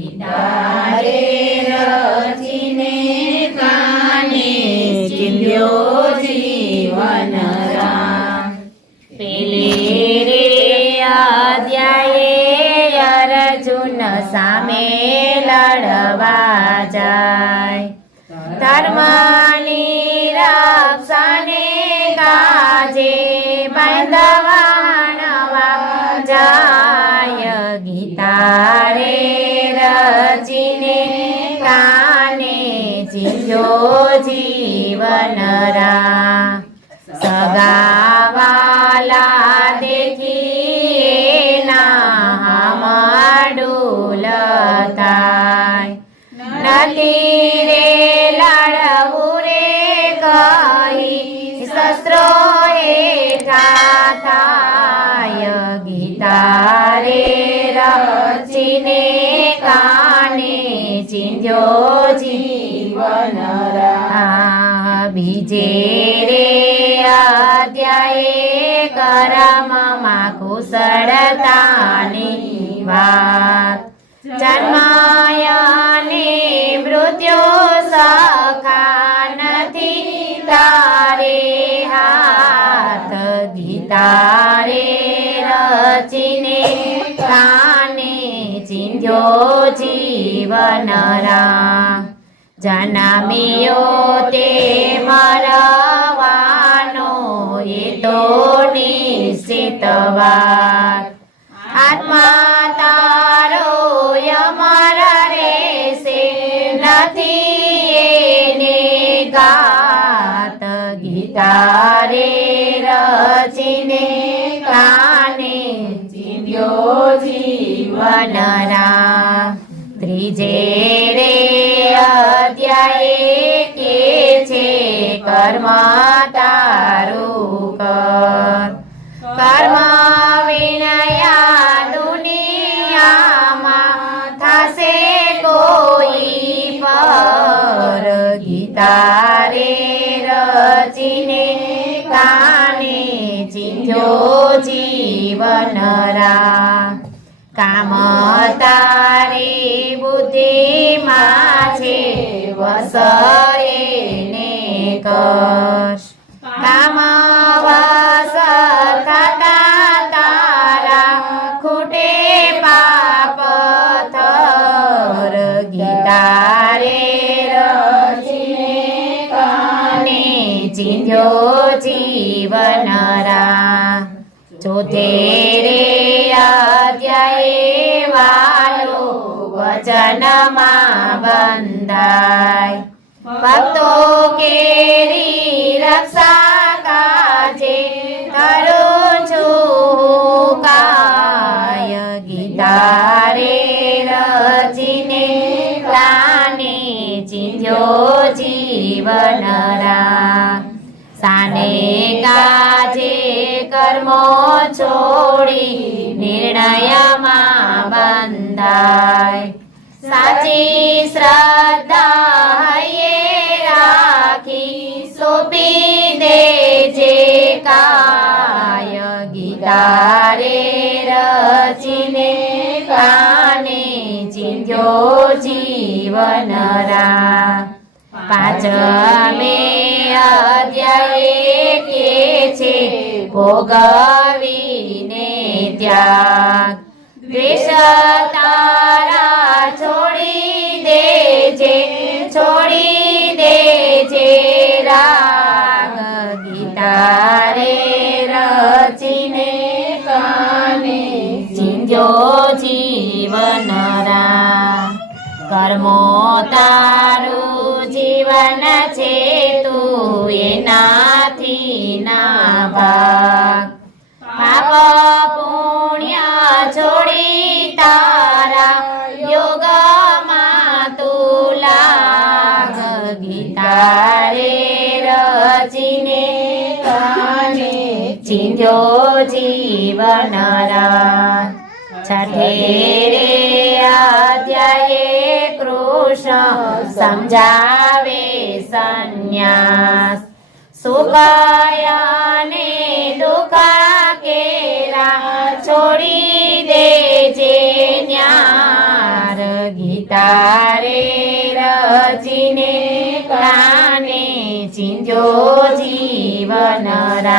ગીતારે રચીને કાને ચિંધ્યો જીવન રચીને કાને જીયો જીવન રા ચીંધ્યો જીવન બીજે રે અધ્યાયે કરમમાં કુશળતાની વાત જીવન રા જનમિયો તે મરવાનો, એ તો નિશ્ચિત વાત. આત્મા તારો યમર સે નથી એને ગાત. ગીતારે રચીને કાને જીવ્યો જીવન રા ત્રીજે રે અધ્યાયે કે છે કર્મ તારું કર. કર્મ વિનયા દુનિયામાં થશે કોઈ પર. ગીતારે રચીને કાને ચિંધ્યો જીવન રા તારી બુદ્ધિમાં છે વસઈને કશ કામ વસ થતા તારા ખૂટે પાપ થર. ગીતારે રચીને કાને ચીંધ્યો જીવન રા. વચનમાં બંધાય ભક્તો કેરી રક્ષા કાજે કરું છું કાય ગીતારે રચીને કાને ચિંધ્યો જીવન રા સાને કાજે કર્મો છોડી નિર્ણયમાં બંધાય સાચી શ્રદ્ધા રાખી સોંપી દેજે કાય ગીતારે રચીને કાને ચિંધ્યો જીવન રા પાંચમે અધ્યાય કે છે, ભોગવીને ત્યાગ. દ્વેષ દેજે છોડી દે છે રાગ ગીતારે રચીને કાને ચીંજો જીવન રા કર્મો તારું જીવન છે તું એનાથી ના ભાગ. પાપ ગીતારે રચીને કાને ચીંધ્યો જીવન છઠે રે અધ્યાયે કૃષ્ણ સમજાવે સંન્યાસ સુખાયાને દુખા કેરા છોડી દેજે ન્યાર ગીતા રે રચીને કાને ચીંજો જીવનરા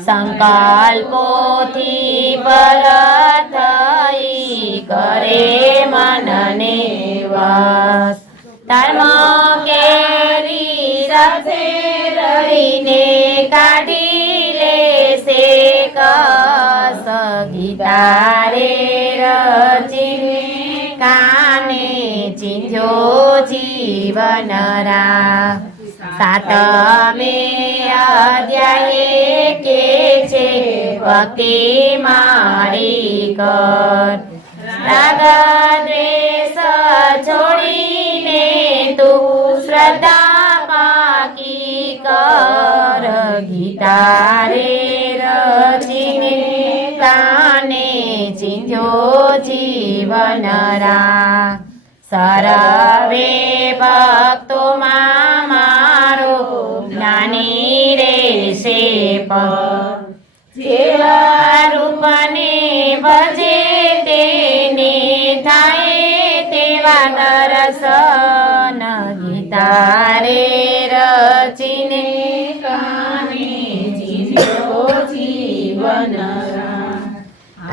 સંકલ્પોથી પરત થઈ કરે મનને વાસ. ધર્મ કેરી સાથે રહીને કાઢી લેશે કસ ગીતા રે રચીને કાને જીવન જીવનરા સાતમે અધ્યાયે કે છે ભક્તિ મારી કર રાગ દ્વેષ છોડીને તું શ્રદ્ધા પાકી કર ગીતા રે રચીને કાને ચિંધ્યો જીવનરા સરવે ભક્તોમાં મારો જ્ઞાની રેશે પર જેવા રૂપને ભજે તેને થાય તેવા દર્શન ગીતા રે રચીને કાને જીવ્યો જીવન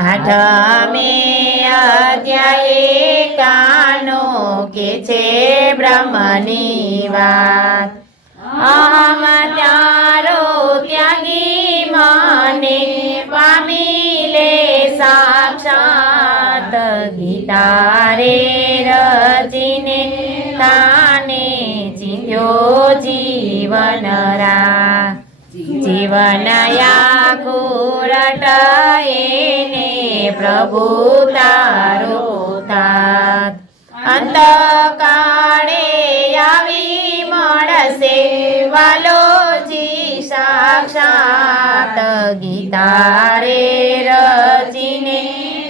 આઠમે અધ્યાયે કાનો કે છે બ્રહ્મની વાત અહમ તારો ત્યાગી મને પામી લે સાક્ષાત ગીતા રે રચીને જીવ્યો જીવન જીવનરા જીવનયા કુરટએને પ્રભુ તારો તાત અંતકાળે આવી મળશે વાલોજી સાક્ષાત ગીતા રે રચીને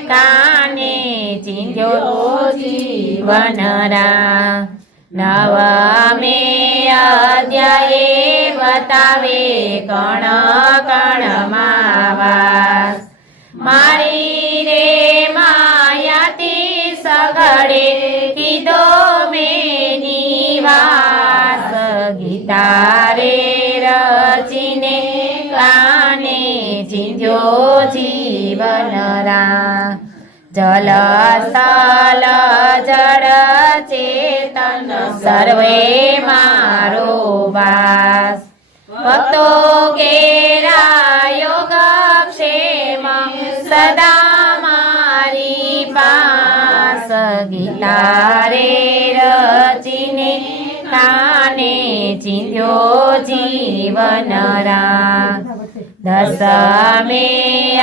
કાને ચિંધ્યો જીવનરા નવમે અધ્યાયે બતાવે કણ કણ માવાસ. મારી રે માયાથી સગડે કીધો મેની વાસ. ગીતા રે રચીને કાને ચીંધ્યો જીવનરા જલ સલ જળ ચેતન, સર્વે મારો વાસ. ભક્તો કેરા યોગ ક્ષેમ સદા મારી પાસ ગીતા રે રચીને કાને ચીંધ્યો જીવનરા દસમે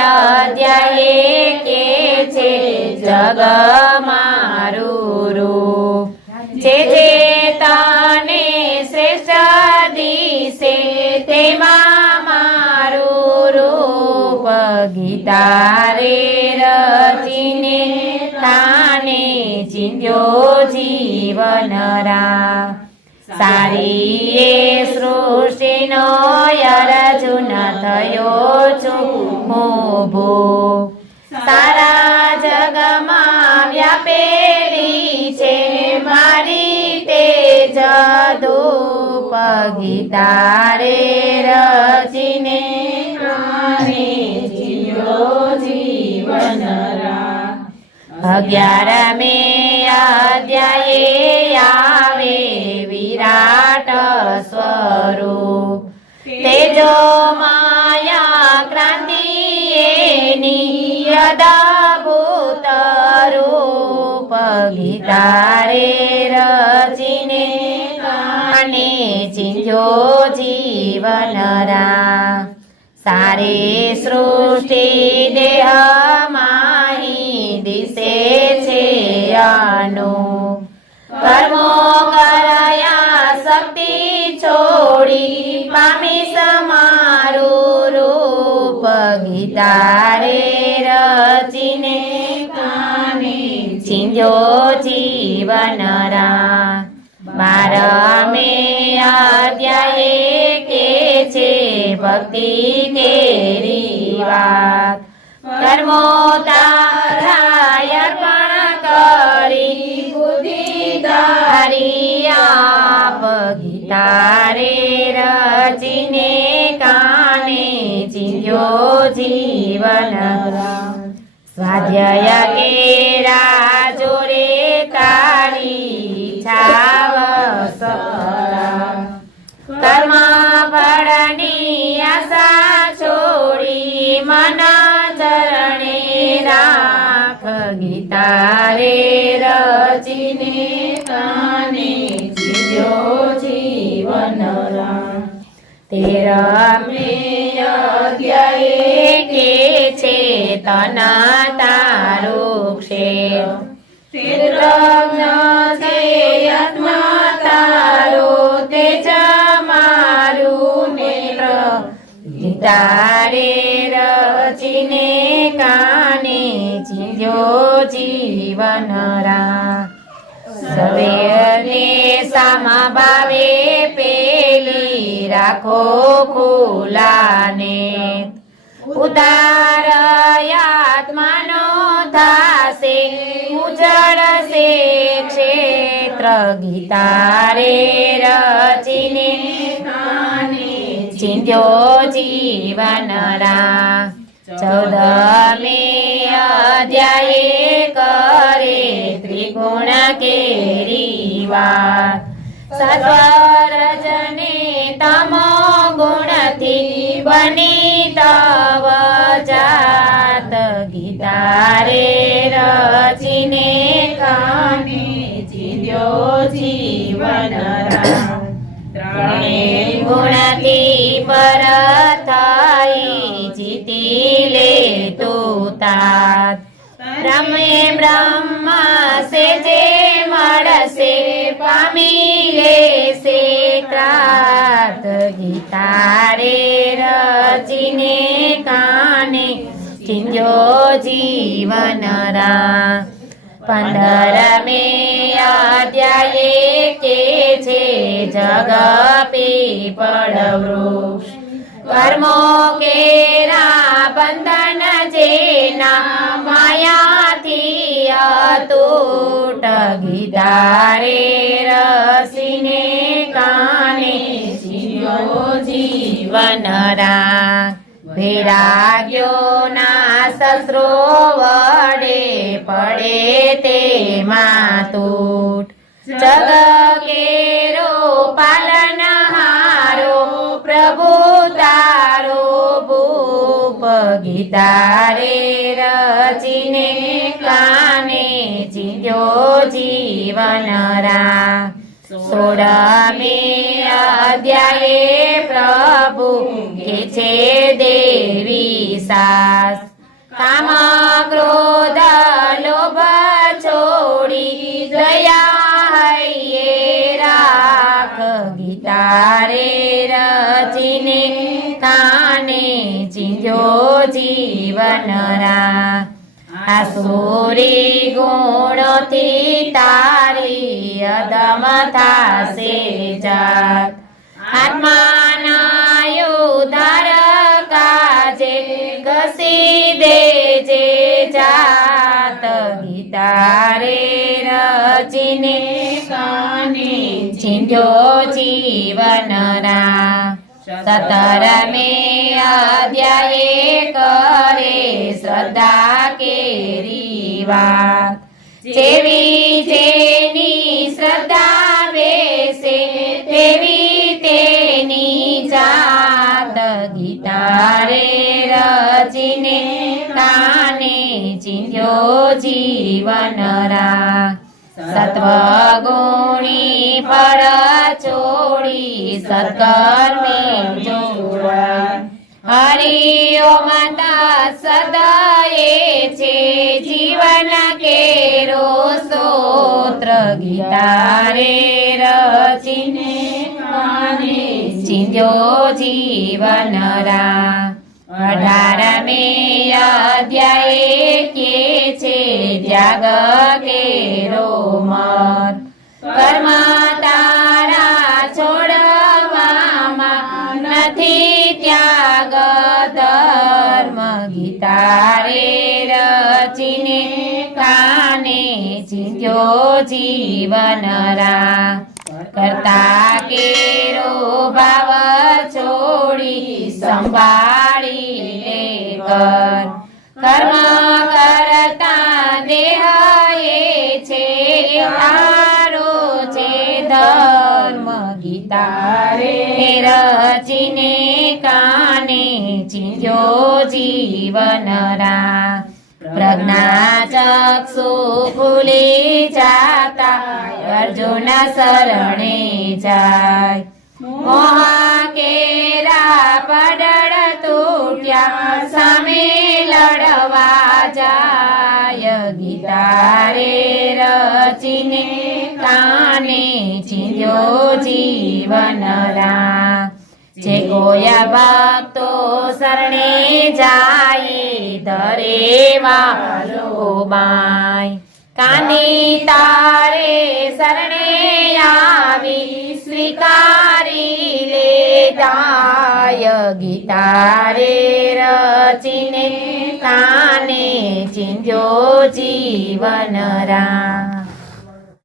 અધ્યાયે કે છે જગ મારું ગીતા રે રચીને તાને ચીંધ્યો જીવનરા સારી એ સૃષ્ટિનો અર્જુન થયો છું મોભો સારા જગમાં વ્યાપેલી છે મારી તે ધૂપ પગી તારે રચીને અગિયારમે અધ્યાયે આવે વિરાટ સ્વરૂપ. તેજો માયા ક્રાંતિ એની અદભૂત રૂપ. ગીતારે રચીને કાને ચીંધ્યો જીવનરા. સારે સૃષ્ટિ દેહ આનો કર્મો કરયા, શક્તિ છોડી પામી સમારું રૂપ ગીતા રે રચીને જીવન રા મારા મે અધ્યાય કે છે, ભક્તિ કેરી વાત. કર્મો તારા તારી આપ ગીતા રે રચીને કાને જીવ્યો જીવન. સ્વાધ્યાય કેરા જોરે તારી છાવ કર્મ ફળની આશા છોડી મના તેરમે અધ્યાયે કે છે તના તારું છે આત્મા તારો ગીતારે રચીને કાને જીવ્યો જીવન રા સવેરને સામા ભાવે રાખો ખુલાને. ઉદાર આત્માનો થાશે, ઉજળશે ક્ષેત્ર ગીતારે રચીને. ચિંત્યો જીવન રા ચૌદમે અધ્યાય કરે ત્રિગુણ કેરી વાત સત્વરજને તમો ગુણથી બની તવ જાત ગીતારે રચીને કાને જીવ્યો જીવન ત્રણેય ગુણથી પર થઈ જીતી લે તું તાત રમે બ્રહ્મા સે જે મળશે પામી લેશે ત્રાત ગીતારે રચીને કાને ચિંજો જીવન રા. પંદર મે અધ્યાયે કે છે જગ પીપળ વૃક્ષ. કર્મો કેરા બંધન જેના માયાથી અતૂટ ગીતારે રસીને કાને જીવો જીવન રા વૈરાગ્યોના સસરો વડે પડે તેમાં માતૂટ જગ કેરો પાલનહારો પ્રભુ તારો ભૂપ ગીતારે રચીને કાને જીવ્યો જીવન રા સોળમે અધ્યાયે પ્રભુ કે છે દેવી સાસ. કામ ક્રોધ લોભ આસુરી ગુણોથી તારી અદમ થાશે જાત. આત્માના ઉધાર કાજે ઘસી દેજે જાત. ગીતારે રચીને કાને ચીંધ્યો જીવન રા સતરમે અધ્યાયે કરે શ્રદ્ધા કેરી વાત. જેવી જેની શ્રદ્ધા બેસે, તેવી તેની જાત. ગીતારે રચીને કાને ચિંધ્યો જીવન રા સત્વગુણી પર છોડી સત્કર્મી જોડા હરિ માતા સદાય છે, જીવન કેરો સ્તોત્ર, ગીતારે રચીને કાને ચીંધ્યો જીવન રા અઢારમે અધ્યાય કે છે, ત્યાગ કેરો ગીતારે રચીને કાને ચીંધ્યો જીવન રા કરતા કેરો ભાવ છોડી સંભાળી લે કર કર્મ કરતા ગીતા રે રચીને કાને ચીજો જીવન રા પ્રજ્ઞા ચક્ષુ ખુલી જાતા અર્જુન શરણે જાય. મોહા કેરા પડળ તૂટ્યા, સામે લડવા જાય. ગીતા રે રચીને કાને ચીંધ્યો જીવન રા જે કોયા ભક્તો શરણે જાય, ધરે વાલો બાય કાની તારે શરણે આવી સ્વીકારી લેતાય ગીતા રે રચીને કાને ચિંધ્યો જીવન રા